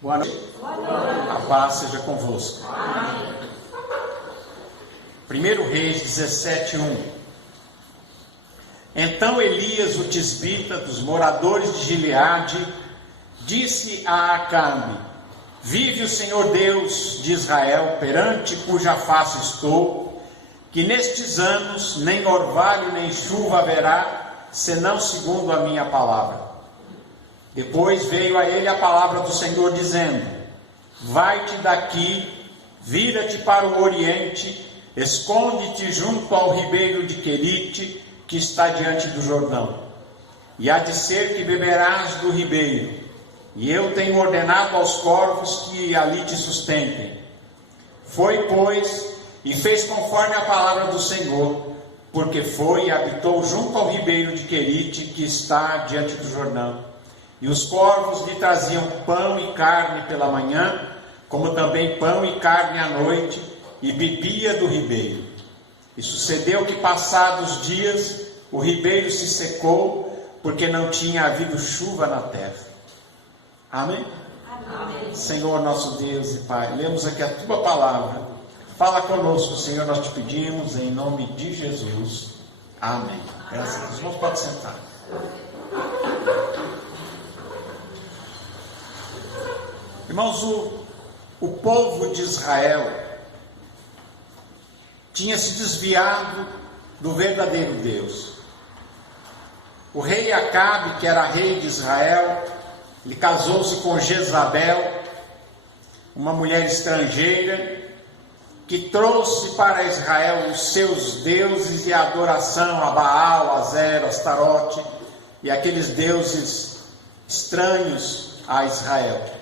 Boa noite. A paz seja convosco. Amém. 1 Reis 17:1. Então Elias, o tisbita, dos moradores de Gileade, disse a Acabe: Vive o Senhor Deus de Israel, perante cuja face estou, que nestes anos nem orvalho nem chuva haverá, senão segundo a minha palavra. Depois veio a ele a palavra do Senhor, dizendo: Vai-te daqui, vira-te para o oriente, esconde-te junto ao ribeiro de Querite, que está diante do Jordão. E há de ser que beberás do ribeiro, e eu tenho ordenado aos corvos que ali te sustentem. Foi, pois, e fez conforme a palavra do Senhor, porque foi e habitou junto ao ribeiro de Querite, que está diante do Jordão. E os corvos lhe traziam pão e carne pela manhã, como também pão e carne à noite, e bebia do ribeiro. E sucedeu que, passados dias, o ribeiro se secou, porque não tinha havido chuva na terra. Amém? Amém. Senhor nosso Deus e Pai, lemos aqui a Tua palavra. Fala conosco, Senhor, nós te pedimos, em nome de Jesus. Amém. Graças a Deus. Vamos, pode sentar. Irmãos, o povo de Israel tinha se desviado do verdadeiro Deus. O rei Acabe, que era rei de Israel, ele casou-se com Jezabel, uma mulher estrangeira, que trouxe para Israel os seus deuses e a adoração a Baal, a Zera, a Astarote e aqueles deuses estranhos a Israel.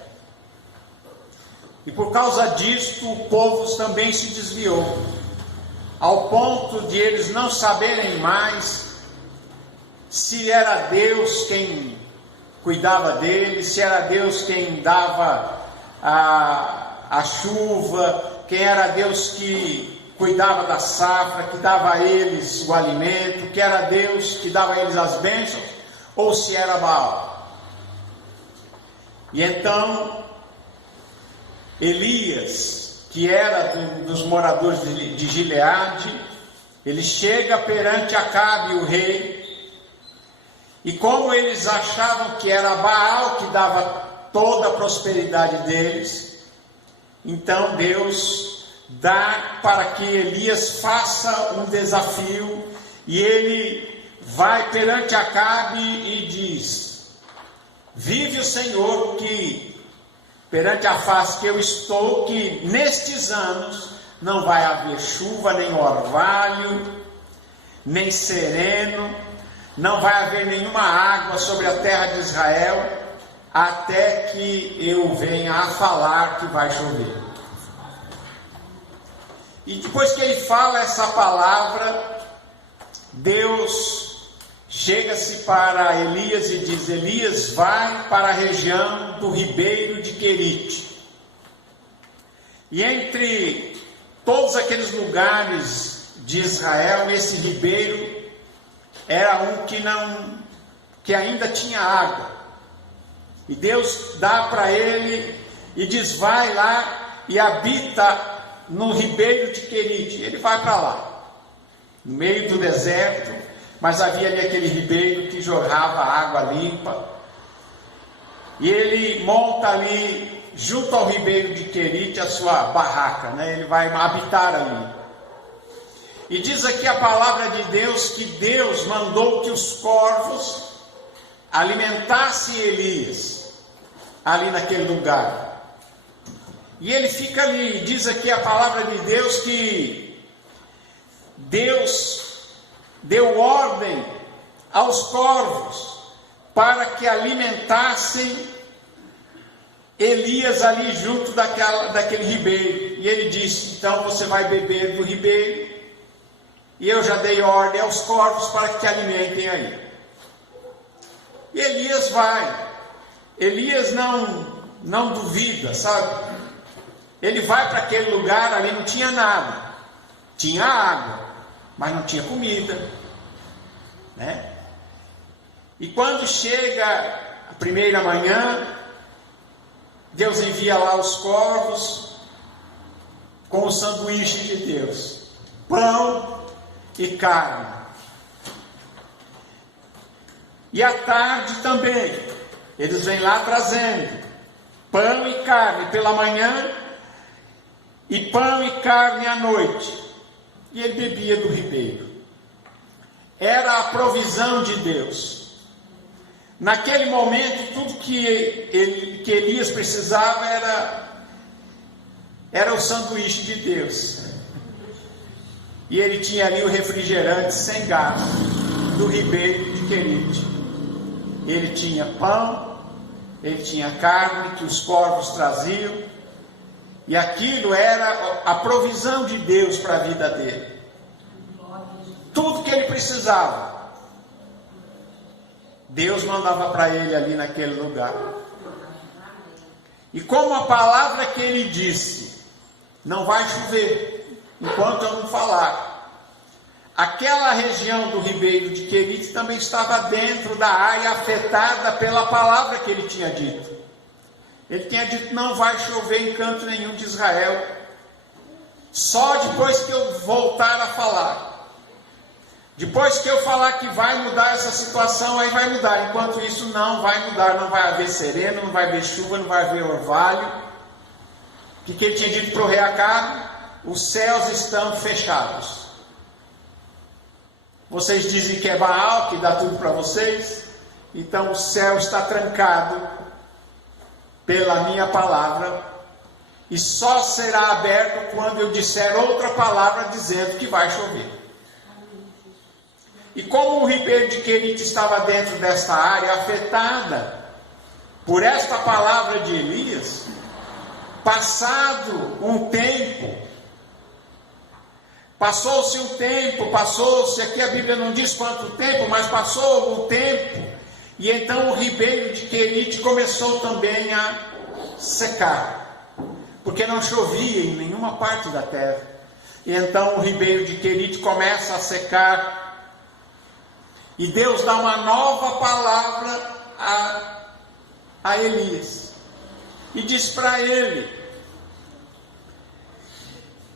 E por causa disto, o povo também se desviou, ao ponto de eles não saberem mais se era Deus quem cuidava deles, se era Deus quem dava a chuva, quem era Deus que cuidava da safra, que dava a eles o alimento, que era Deus que dava a eles as bênçãos, ou se era Baal. E então Elias, que era dos moradores de Gileade, ele chega perante Acabe, o rei, e como eles achavam que era Baal que dava toda a prosperidade deles, então Deus dá para que Elias faça um desafio, e ele vai perante Acabe e diz: Vive o Senhor que perante a face que eu estou, que nestes anos não vai haver chuva, nem orvalho, nem sereno, não vai haver nenhuma água sobre a terra de Israel, até que eu venha a falar que vai chover. E depois que ele fala essa palavra, Deus chega-se para Elias e diz: Elias, vai para a região do ribeiro de Querite. E entre todos aqueles lugares de Israel, nesse ribeiro, era um que ainda tinha água. E Deus dá para ele e diz: vai lá e habita no ribeiro de Querite. Ele vai para lá, no meio do deserto, mas havia ali aquele ribeiro que jorrava água limpa, e ele monta ali, junto ao ribeiro de Querite, a sua barraca, ele vai habitar ali. E diz aqui a palavra de Deus, que Deus mandou que os corvos alimentassem Elias, ali naquele lugar, e ele fica ali. Diz aqui a palavra de Deus que Deus deu ordem aos corvos para que alimentassem Elias ali junto daquele ribeiro. E ele disse: então você vai beber do ribeiro, e eu já dei ordem aos corvos para que te alimentem aí. E Elias vai. Elias não duvida, sabe? Ele vai para aquele lugar, ali não tinha nada, tinha água, mas não tinha comida, E quando chega a primeira manhã, Deus envia lá os corvos com o sanduíche de Deus, pão e carne. E à tarde também, eles vêm lá trazendo pão e carne pela manhã e pão e carne à noite. E ele bebia do ribeiro. Era a provisão de Deus. Naquele momento, tudo que Elias precisava era o sanduíche de Deus. E ele tinha ali o refrigerante sem gás do ribeiro de Querite. Ele tinha pão, ele tinha carne que os corvos traziam, e aquilo era a provisão de Deus para a vida dele. Tudo que ele precisava, Deus mandava para ele ali naquele lugar. E como a palavra que ele disse, não vai chover enquanto eu não falar. Aquela região do ribeiro de Querite também estava dentro da área afetada pela palavra que ele tinha dito. Ele tinha dito: não vai chover em canto nenhum de Israel, só depois que eu voltar a falar. Depois que eu falar que vai mudar essa situação, aí vai mudar. Enquanto isso não vai mudar, não vai haver sereno, não vai haver chuva, não vai haver orvalho. O que ele tinha dito para o rei Acabe? Os céus estão fechados. Vocês dizem que é Baal, que dá tudo para vocês. Então o céu está trancado pela minha palavra, e só será aberto quando eu disser outra palavra dizendo que vai chover. E como o ribeiro de Querite estava dentro desta área afetada por esta palavra de Elias, passado um tempo, passou-se, aqui a Bíblia não diz quanto tempo, mas passou algum tempo, e então o ribeiro de Querite começou também a secar, porque não chovia em nenhuma parte da terra. E então o ribeiro de Querite começa a secar, e Deus dá uma nova palavra a Elias, e diz para ele: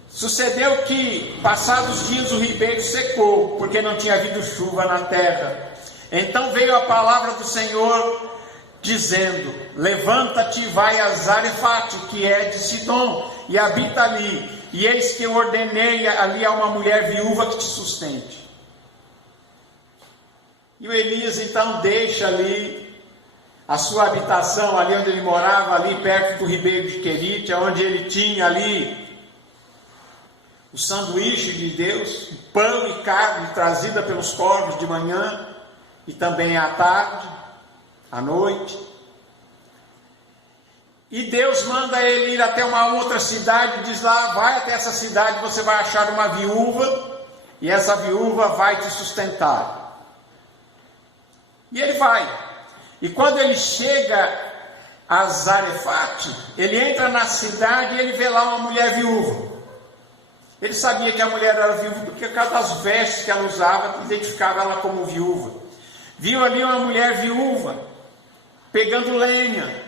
sucedeu que, passados dias, o ribeiro secou, porque não tinha havido chuva na terra. Então veio a palavra do Senhor, dizendo: levanta-te e vai a Zarefate, que é de Sidom, e habita ali, e eis que eu ordenei ali a uma mulher viúva que te sustente. E o Elias então deixa ali a sua habitação, ali onde ele morava, ali perto do ribeiro de Querite, onde ele tinha ali o sanduíche de Deus, pão e carne trazida pelos corvos de manhã, e também à tarde, à noite. E Deus manda ele ir até uma outra cidade, diz lá: vai até essa cidade, você vai achar uma viúva, e essa viúva vai te sustentar. E ele vai. E quando ele chega a Zarefate, ele entra na cidade e ele vê lá uma mulher viúva. Ele sabia que a mulher era viúva porque por causa das vestes que ela usava, identificava ela como viúva. Viu ali uma mulher viúva pegando lenha.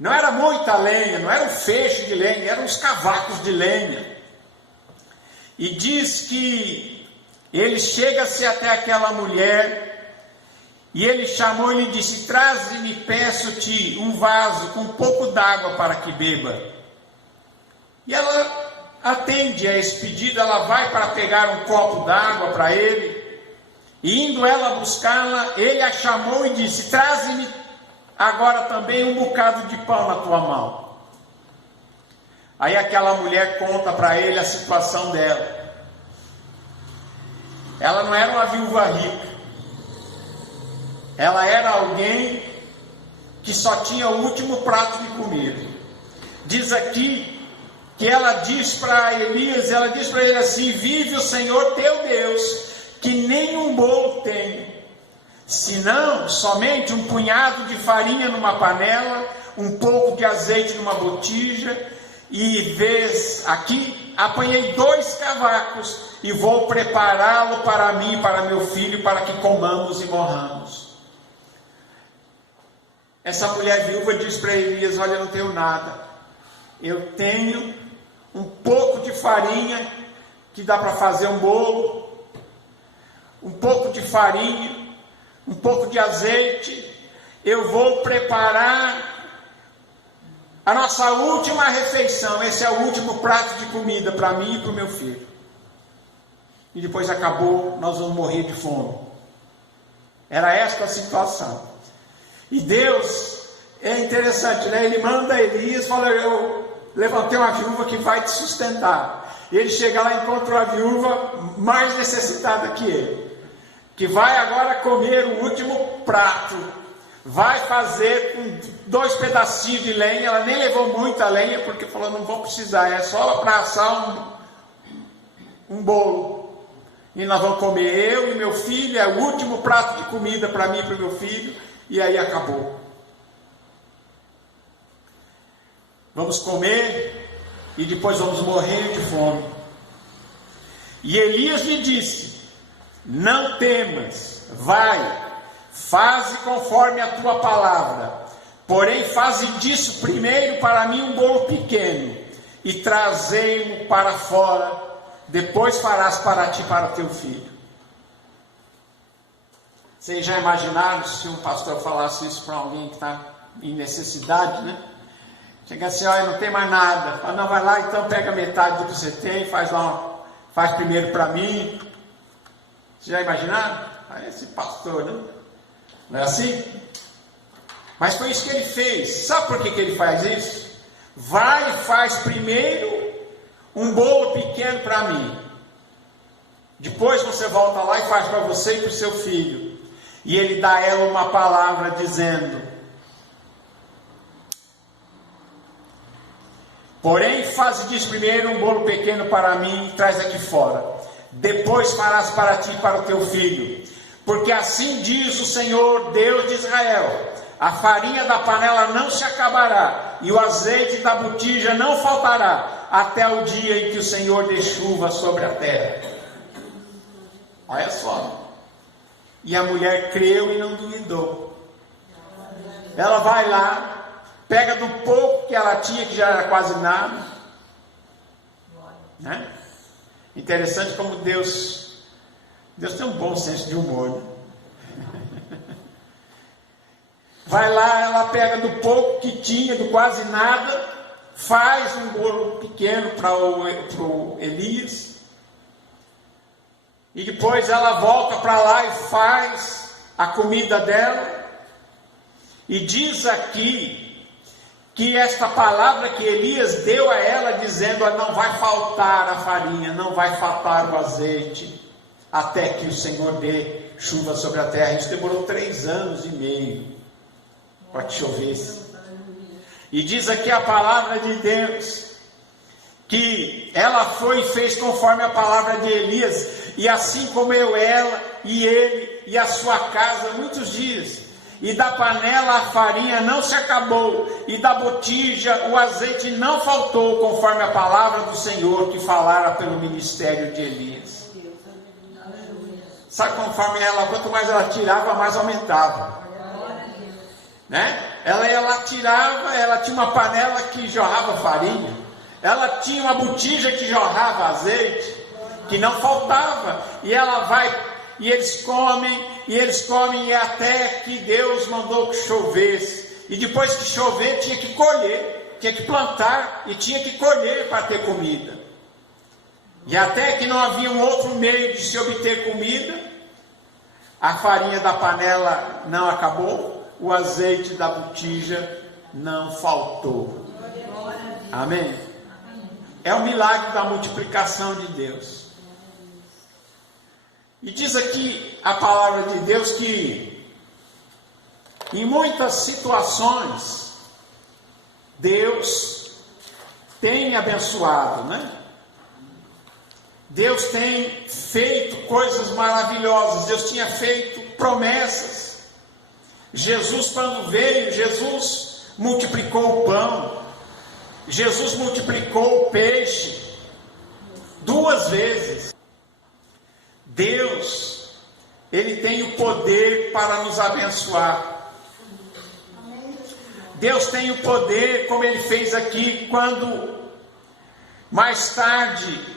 Não era muita lenha, não era um feixe de lenha, eram os cavacos de lenha. E diz que ele chega-se até aquela mulher, e ele chamou e lhe disse: traze-me, peço-te, um vaso com um pouco d'água para que beba. E ela atende a esse pedido, ela vai para pegar um copo d'água para ele, e indo ela buscá-la, ele a chamou e disse: traze-me agora também um bocado de pão na tua mão. Aí aquela mulher conta para ele a situação dela. Ela não era uma viúva rica, ela era alguém que só tinha o último prato de comida. Diz aqui que ela diz para Elias, ela diz para ele assim: vive o Senhor teu Deus, que nem um bolo tenho, senão somente um punhado de farinha numa panela, um pouco de azeite numa botija, e vês aqui, apanhei 2 cavacos, e vou prepará-lo para mim e para meu filho, para que comamos e morramos. essa mulher viúva diz para Elias: olha, eu não tenho nada, eu tenho um pouco de farinha que dá para fazer um bolo, um pouco de farinha, um pouco de azeite. Eu vou preparar a nossa última refeição, esse é o último prato de comida para mim e para o meu filho. E depois acabou, nós vamos morrer de fome. Era esta a situação. E Deus, é interessante, né? Ele manda Elias, fala: eu levantei uma viúva que vai te sustentar. Ele chega lá e encontra uma viúva mais necessitada que ele, que vai agora comer o último prato. Vai fazer com 2 pedacinhos de lenha. Ela nem levou muita lenha, porque falou: não vou precisar, é só para assar um bolo. E nós vamos comer, eu e meu filho, é o último prato de comida para mim e para o meu filho. E aí acabou. Vamos comer e depois vamos morrer de fome. E Elias lhe disse: não temas, vai, faze conforme a tua palavra, porém faze disso primeiro para mim um bolo pequeno, e trazei-mo para fora, depois farás para ti e para teu filho. Vocês já imaginaram se um pastor falasse isso para alguém que está em necessidade, né? Chega assim: olha, não tem mais nada. Fala: não, vai lá então, pega metade do que você tem, faz primeiro para mim. Vocês já imaginaram? Esse pastor, né? Não é assim? Mas foi isso que ele fez. Sabe por que ele faz isso? Vai e faz primeiro um bolo pequeno para mim. Depois você volta lá e faz para você e para o seu filho. E ele dá a ela uma palavra dizendo: porém faze disso primeiro um bolo pequeno para mim e traz aqui fora. Depois farás para ti e para o teu filho. Porque assim diz o Senhor Deus de Israel: a farinha da panela não se acabará, e o azeite da botija não faltará, até o dia em que o Senhor dê chuva sobre a terra. Olha só. E a mulher creu e não duvidou. Ela vai lá, pega do pouco que ela tinha, que já era quase nada, né? Interessante como Deus tem um bom senso de humor, né? Vai lá, ela pega do pouco que tinha, do quase nada, faz um bolo pequeno para o Elias, e depois ela volta para lá e faz a comida dela. E diz aqui que esta palavra que Elias deu a ela, dizendo: não vai faltar a farinha, não vai faltar o azeite, até que o Senhor dê chuva sobre a terra. Isso demorou 3 anos e meio para que chovesse. E diz aqui a palavra de Deus, que ela foi e fez conforme a palavra de Elias, e assim comeu ela e ele e a sua casa muitos dias. E da panela a farinha não se acabou, e da botija o azeite não faltou, conforme a palavra do Senhor que falara pelo ministério de Elias. Sabe, conforme ela, quanto mais ela tirava, mais aumentava, né? Ela ia lá, tirava, ela tinha uma panela que jorrava farinha, ela tinha uma botija que jorrava azeite, que não faltava, e ela vai, e eles comem, e até que Deus mandou que chovesse. E depois que chover, tinha que colher, tinha que plantar e tinha que colher para ter comida. E até que não havia um outro meio de se obter comida, a farinha da panela não acabou, o azeite da botija não faltou. Amém? É o milagre da multiplicação de Deus. E diz aqui a palavra de Deus que em muitas situações Deus tem abençoado, né? Deus tem feito coisas maravilhosas. Deus tinha feito promessas. Jesus, quando veio, Jesus multiplicou o pão, Jesus multiplicou o peixe 2 vezes. Deus, Ele tem o poder para nos abençoar. Deus tem o poder, como Ele fez aqui, quando mais tarde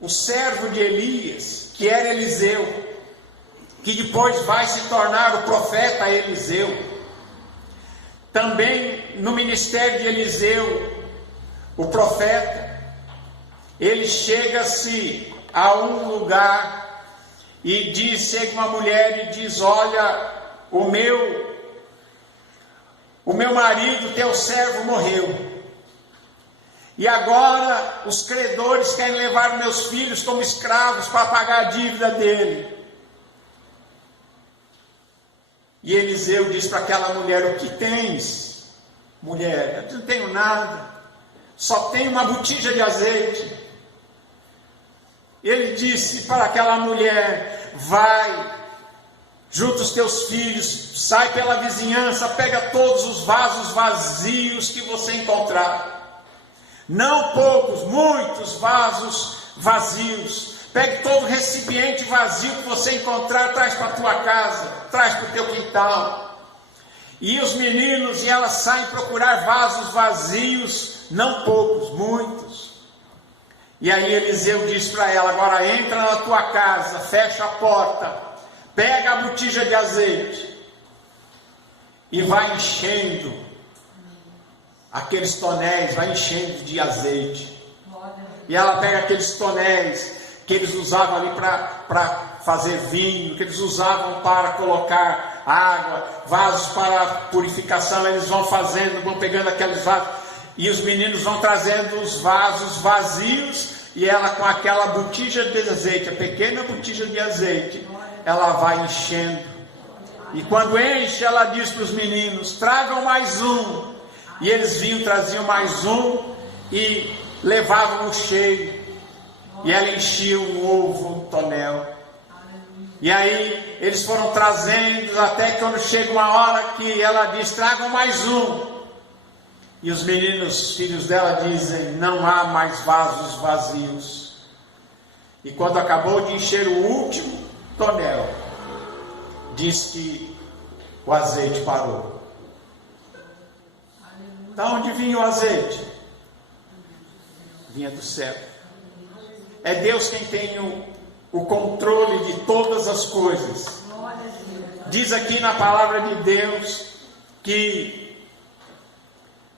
o servo de Elias, que era Eliseu, que depois vai se tornar o profeta Eliseu, também no ministério de Eliseu, o profeta, ele chega-se a um lugar e chega uma mulher e diz: olha, o meu marido, teu servo, morreu. E agora os credores querem levar meus filhos como escravos para pagar a dívida dele. E Eliseu diz para aquela mulher: o que tens, mulher? Eu não tenho nada, só tenho uma botija de azeite. Ele disse para aquela mulher: vai, junta os teus filhos, sai pela vizinhança, pega todos os vasos vazios que você encontrar. Não poucos, muitos vasos vazios. Pegue todo recipiente vazio que você encontrar, traz para a tua casa, traz para o teu quintal. E os meninos e elas saem procurar vasos vazios, não poucos, muitos. E aí Eliseu diz para ela: agora entra na tua casa, fecha a porta, pega a botija de azeite e vai enchendo aqueles tonéis, vai enchendo de azeite. E ela pega aqueles tonéis que eles usavam ali para fazer vinho, que eles usavam para colocar água, vasos para purificação. Eles vão fazendo, vão pegando aqueles vasos, e os meninos vão trazendo os vasos vazios, e ela com aquela botija de azeite, a pequena botija de azeite, ela vai enchendo. E quando enche, ela diz para os meninos: tragam mais um. E eles vinham, traziam mais um e levavam o cheio. E ela enchia um ovo, um tonel. E aí eles foram trazendo, até que quando chega uma hora que ela diz: tragam mais um. E os meninos, filhos dela, dizem: não há mais vasos vazios. E quando acabou de encher o último tonel, diz que o azeite parou. Da onde vinha o azeite? Vinha do céu. É Deus quem tem o controle de todas as coisas. Diz aqui na palavra de Deus que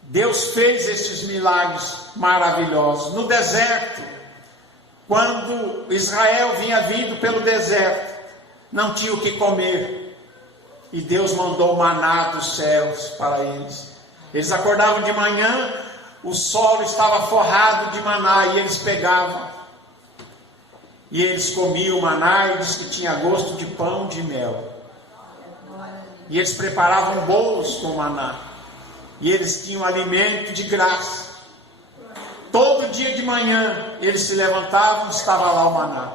Deus fez esses milagres maravilhosos. No deserto, quando Israel vinha vindo pelo deserto, não tinha o que comer. E Deus mandou o maná dos céus para eles. Eles acordavam de manhã, o solo estava forrado de maná, e eles pegavam. E eles comiam o maná, e diz que tinha gosto de pão de mel. E eles preparavam bolos com maná. E eles tinham alimento de graça. Todo dia de manhã, eles se levantavam, estava lá o maná.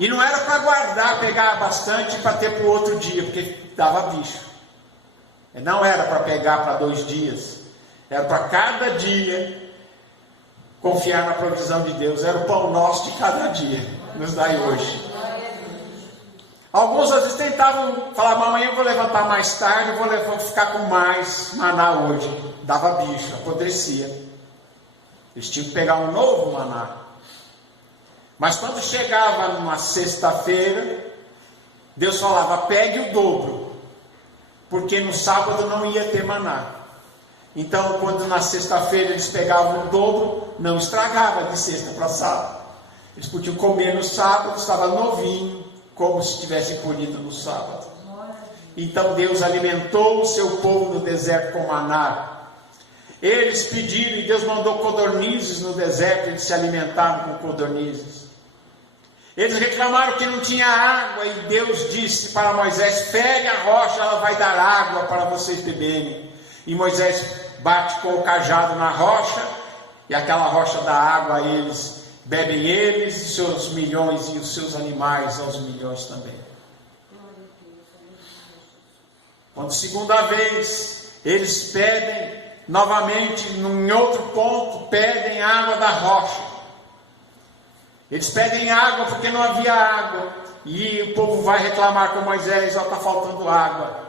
E não era para guardar, pegar bastante para ter para o outro dia, porque dava bicho. Não era para pegar para 2 dias. Era para cada dia confiar na provisão de Deus. Era o pão nosso de cada dia, nos dai hoje. Alguns às vezes tentavam falar: amanhã eu vou levantar mais tarde, vou ficar com mais maná hoje. Dava bicho, apodrecia. Eles tinham que pegar um novo maná. Mas quando chegava numa sexta-feira, Deus falava: pegue o dobro, porque no sábado não ia ter maná. Então, quando na sexta-feira eles pegavam o dobro, não estragava de sexta para sábado. Eles podiam comer no sábado, estava novinho, como se tivesse colhido no sábado. Então Deus alimentou o seu povo no deserto com maná. Eles pediram e Deus mandou codornizes no deserto, eles se alimentaram com codornizes. Eles reclamaram que não tinha água, e Deus disse para Moisés: pegue a rocha, ela vai dar água para vocês beberem. E Moisés bate com o cajado na rocha, e aquela rocha dá água a eles. Bebem eles, os seus milhões, e os seus animais aos milhões também. Quando segunda vez eles pedem novamente, em outro ponto, pedem água da rocha. Eles pedem água porque não havia água. E o povo vai reclamar com Moisés: está faltando água.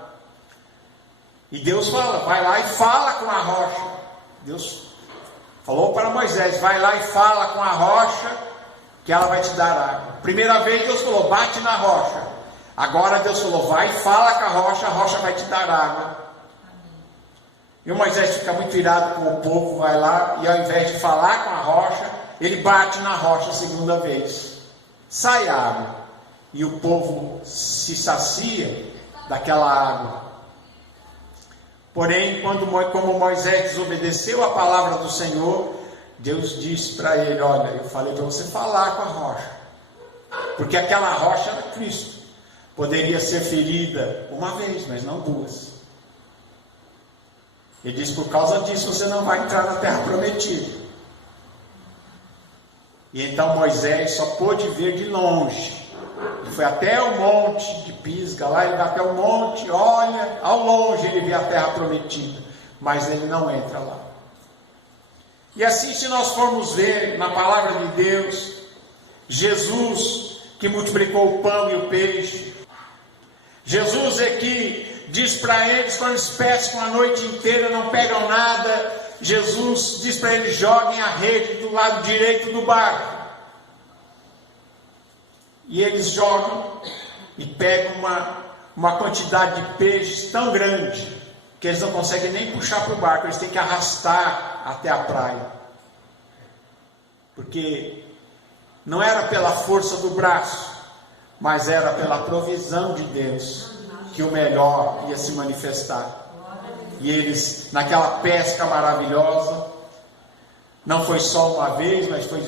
E Deus fala, vai lá e fala com a rocha. Deus falou para Moisés, vai lá e fala com a rocha, que ela vai te dar água. Primeira vez Deus falou, bate na rocha. Agora Deus falou, vai e fala com a rocha vai te dar água. E o Moisés fica muito irado com o povo, vai lá, e ao invés de falar com a rocha, ele bate na rocha a segunda vez. Sai água. E o povo se sacia daquela água. Porém, como Moisés desobedeceu a palavra do Senhor, Deus disse para ele, olha, eu falei para você falar com a rocha. Porque aquela rocha era Cristo. Poderia ser ferida uma vez, mas não duas. Ele disse, por causa disso você não vai entrar na terra prometida. E então Moisés só pôde ver de longe. Ele foi até o monte de Pisga, lá ele vai até o monte, olha, ao longe ele vê a terra prometida, mas ele não entra lá. E assim, se nós formos ver na palavra de Deus, Jesus que multiplicou o pão e o peixe, Jesus é que diz para eles, quando eles pescam a noite inteira, não pegam nada, Jesus diz para eles, joguem a rede do lado direito do barco. E eles jogam e pegam uma quantidade de peixes tão grande, que eles não conseguem nem puxar para o barco, eles têm que arrastar até a praia. Porque não era pela força do braço, mas era pela provisão de Deus, que o melhor ia se manifestar. E eles, naquela pesca maravilhosa, não foi só uma vez, mas foi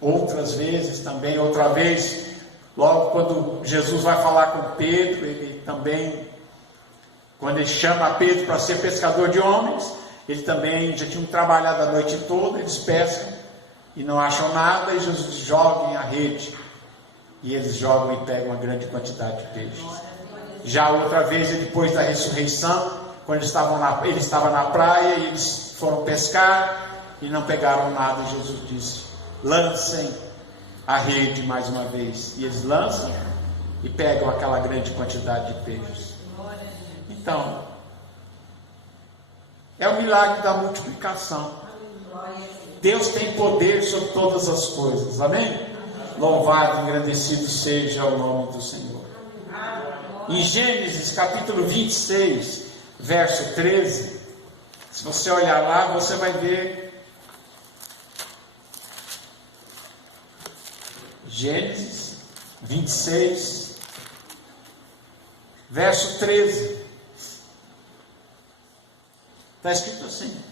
outras vezes também. Outra vez, logo quando Jesus vai falar com Pedro, ele também, quando ele chama Pedro para ser pescador de homens, ele também já tinha trabalhado a noite toda, eles pescam e não acham nada, e Jesus diz, joguem a rede. E eles jogam e pegam uma grande quantidade de peixes. Já outra vez, depois da ressurreição, quando ele estava na praia, e eles foram pescar e não pegaram nada, Jesus disse, lancem a rede mais uma vez. E eles lançam e pegam aquela grande quantidade de peixes. Então, é o milagre da multiplicação. Deus tem poder sobre todas as coisas, amém? Louvado e engrandecido seja o nome do Senhor. Em Gênesis capítulo 26, verso 13, se você olhar lá, você vai ver Gênesis 26, verso 13. Está escrito assim: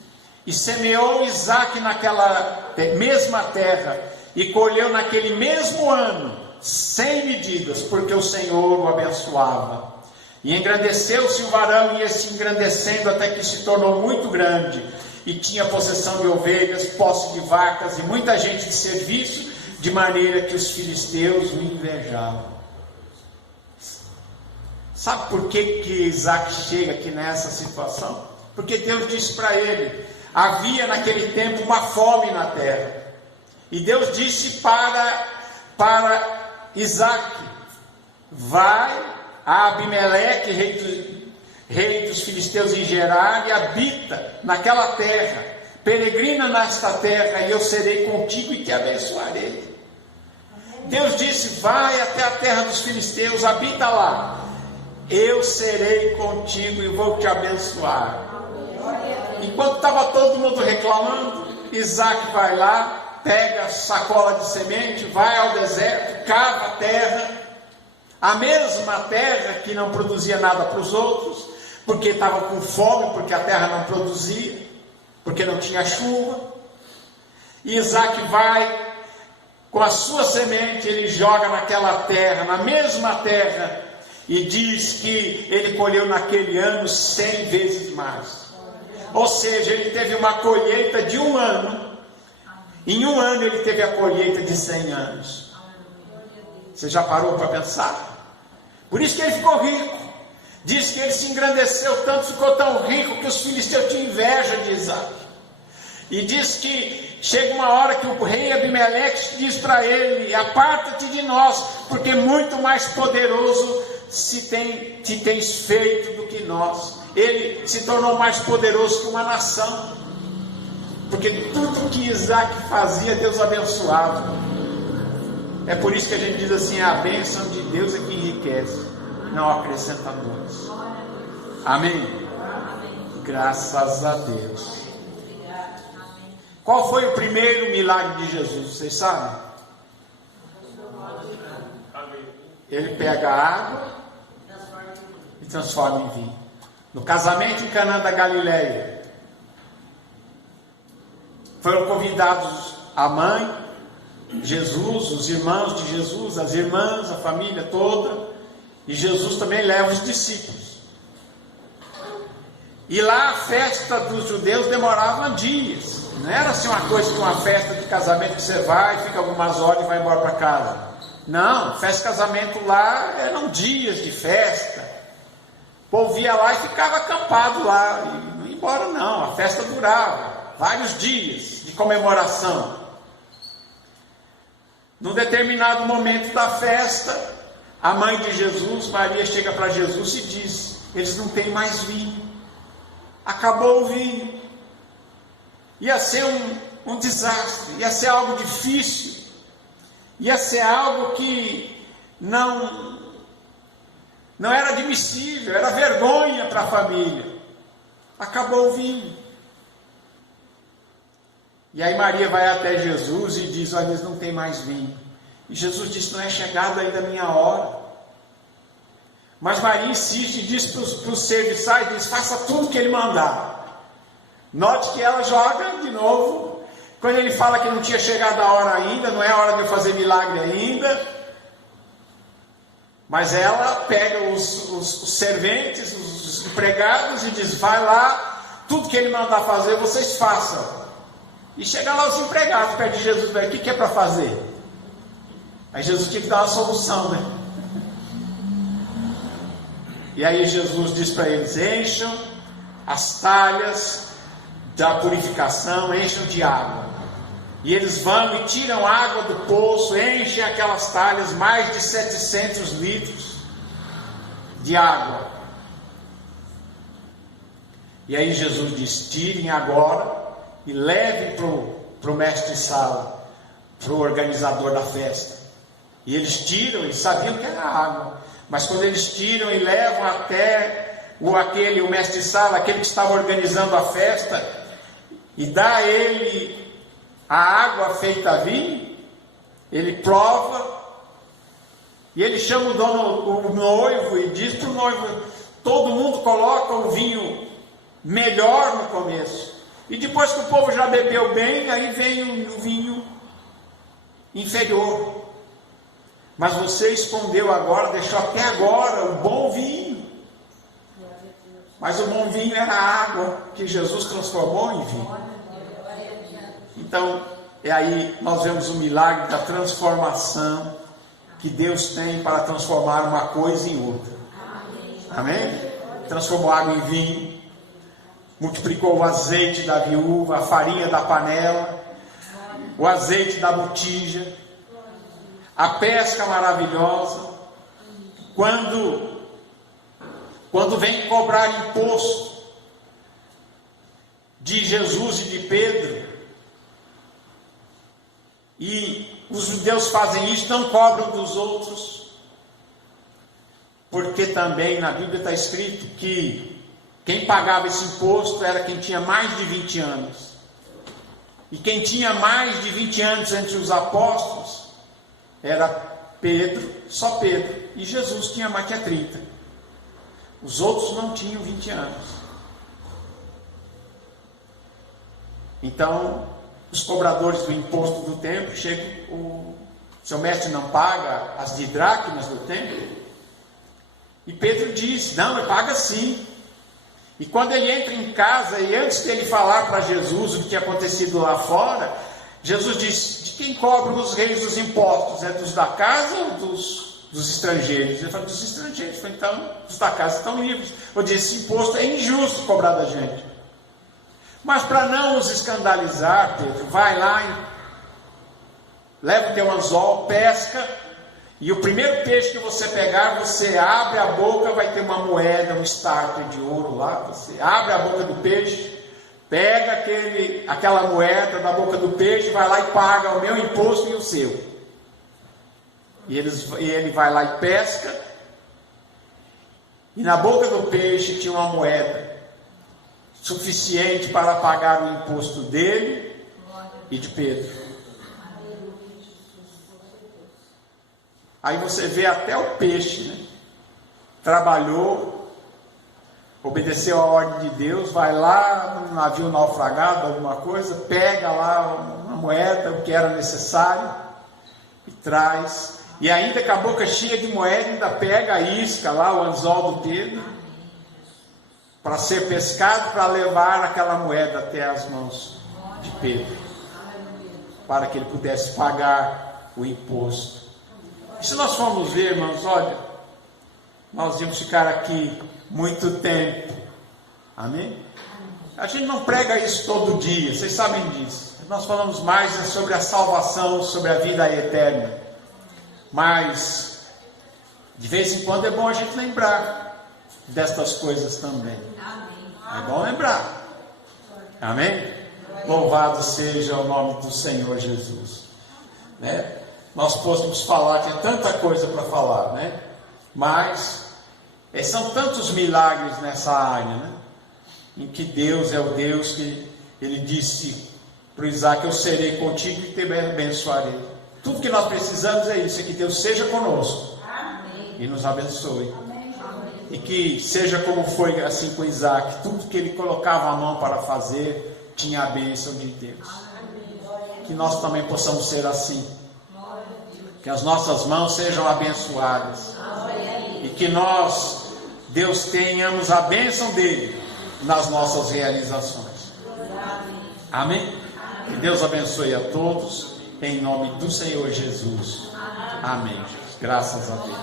e semeou Isaque naquela mesma terra, e colheu naquele mesmo ano 100 medidas, porque o Senhor o abençoava. E engrandeceu-se o varão, e ia se engrandecendo até que se tornou muito grande, e tinha possessão de ovelhas, posse de vacas, e muita gente de serviço, de maneira que os filisteus o invejavam. Sabe por que Isaque chega aqui nessa situação? Porque Deus disse para ele, havia naquele tempo uma fome na terra, e Deus disse para Isaque, vai a Abimeleque, rei dos filisteus em Gerar, e habita naquela terra, peregrina nesta terra, e eu serei contigo e te abençoarei. Deus disse, vai até a terra dos filisteus, habita lá, eu serei contigo e vou te abençoar. Enquanto estava todo mundo reclamando, Isaque vai lá, pega a sacola de semente, vai ao deserto, cava a terra, a mesma terra que não produzia nada para os outros, porque estava com fome, porque a terra não produzia, porque não tinha chuva. E Isaque vai com a sua semente, ele joga naquela terra, na mesma terra, e diz que ele colheu naquele ano 100 vezes mais. Ou seja, ele teve uma colheita de um ano. Em um ano ele teve a colheita de 100 anos. Você já parou para pensar? Por isso que ele ficou rico. Diz que ele se engrandeceu tanto, ficou tão rico que os filisteus tinham inveja de Isaque. E diz que chega uma hora que o rei Abimeleque diz para ele, aparta-te de nós, porque muito mais poderoso te tens feito do que nós. ele se tornou mais poderoso que uma nação, porque tudo que Isaac fazia, Deus abençoava. É por isso que a gente diz assim: a bênção de Deus é que enriquece, não acrescenta dores. Amém? Graças a Deus. Qual foi o primeiro milagre de Jesus? Vocês sabem? Ele pega a água e transforma em vinho. No casamento em Caná da Galileia, foram convidados a mãe, Jesus, os irmãos de Jesus, as irmãs, a família toda, e Jesus também leva os discípulos. E lá a festa dos judeus demorava dias. Não era assim uma coisa que uma festa de casamento que você vai, fica algumas horas e vai embora para casa. Não, festa de casamento lá eram dias de festa. O povo ia lá e ficava acampado lá, e não ia embora não, a festa durava vários dias de comemoração. Num determinado momento da festa, a mãe de Jesus, Maria, chega para Jesus e diz: eles não têm mais vinho, acabou o vinho. Ia ser um desastre, ia ser algo difícil, ia ser algo que não era admissível, era vergonha para a família. Acabou o vinho. E aí Maria vai até Jesus e diz: olha, eles não têm mais vinho. E Jesus diz: não é chegada ainda a minha hora. Mas Maria insiste e diz para os serviçais, diz: faça tudo que ele mandar. Note que ela joga de novo. Quando ele fala que não tinha chegado a hora ainda, não é a hora de eu fazer milagre ainda. Mas ela pega os serventes, os empregados e diz: vai lá, tudo que ele mandar fazer, vocês façam. E chega lá os empregados perto de Jesus: o que é para fazer? Aí Jesus tinha que dar uma solução, né? E aí Jesus diz para eles: encham as talhas da purificação, encham de água. E eles vão e tiram água do poço, enchem aquelas talhas, mais de 700 litros de água. E aí Jesus diz: tirem agora e levem para o mestre-sala, para o organizador da festa. E eles tiram, eles sabiam que era água, mas quando eles tiram e levam até o mestre-sala, aquele que estava organizando a festa, e dá a ele a água feita vinho, ele prova, e ele chama o noivo e diz para o noivo: todo mundo coloca o vinho melhor no começo, e depois que o povo já bebeu bem, aí vem o vinho inferior. Mas você escondeu agora, deixou até agora o bom vinho. Mas o bom vinho era a água que Jesus transformou em vinho. Então, aí nós vemos o milagre da transformação que Deus tem para transformar uma coisa em outra. Amém? Transformou água em vinho, multiplicou o azeite da viúva, a farinha da panela, o azeite da botija, a pesca maravilhosa. Quando vem cobrar imposto de Jesus e de Pedro, e os judeus fazem isso, não cobram dos outros, porque também na Bíblia está escrito que quem pagava esse imposto era quem tinha mais de 20 anos. E quem tinha mais de 20 anos entre os apóstolos era Pedro, só Pedro. E Jesus tinha mais que 30. Os outros não tinham 20 anos. Então, os cobradores do imposto do templo chegam: o seu mestre não paga as didracmas do templo? E Pedro diz: não, ele paga sim. E quando ele entra em casa, e antes de ele falar para Jesus o que tinha acontecido lá fora, Jesus diz: de quem cobram os reis os impostos? É dos da casa ou dos estrangeiros? Ele fala: dos estrangeiros. Falei: então, os da casa estão livres. Eu disse: esse imposto é injusto cobrar da gente. Mas para não os escandalizar, Pedro, vai lá, leva o teu anzol, pesca, E o primeiro peixe que você pegar, você abre a boca, vai ter uma moeda, uma estátua de ouro lá. Você abre a boca do peixe, pega aquela moeda da boca do peixe, vai lá e paga o meu imposto e o seu. E ele vai lá e pesca. E na boca do peixe tinha uma moeda suficiente para pagar o imposto dele e de Pedro. Aí você vê até o peixe, né? Trabalhou, obedeceu a ordem de Deus, vai lá no navio naufragado, alguma coisa, pega lá uma moeda, o que era necessário, e traz. E ainda com a boca cheia de moeda, ainda pega a isca lá, o anzol do Pedro, para ser pescado, para levar aquela moeda até as mãos de Pedro, para que ele pudesse pagar o imposto. E se nós formos ver, irmãos, olha, nós íamos ficar aqui muito tempo, amém? A gente não prega isso todo dia, vocês sabem disso. Nós falamos mais sobre a salvação, sobre a vida eterna, mas de vez em quando é bom a gente lembrar destas coisas também. É bom lembrar, amém? Louvado seja o nome do Senhor Jesus, né? Nós podemos falar, tinha tanta coisa para falar, né? Mas são tantos milagres nessa área, né? Em que Deus é o Deus que Ele disse para Isaac: eu serei contigo e te abençoarei. Tudo que nós precisamos é isso, é que Deus seja conosco. Amém. E nos abençoe. Amém. E que seja como foi assim com Isaac, tudo que ele colocava a mão para fazer tinha a bênção de Deus. Amém. Que nós também possamos ser assim. Que as nossas mãos sejam abençoadas. E que nós, Deus, tenhamos a bênção dele nas nossas realizações. Amém? Que Deus abençoe a todos, em nome do Senhor Jesus. Amém. Graças a Deus.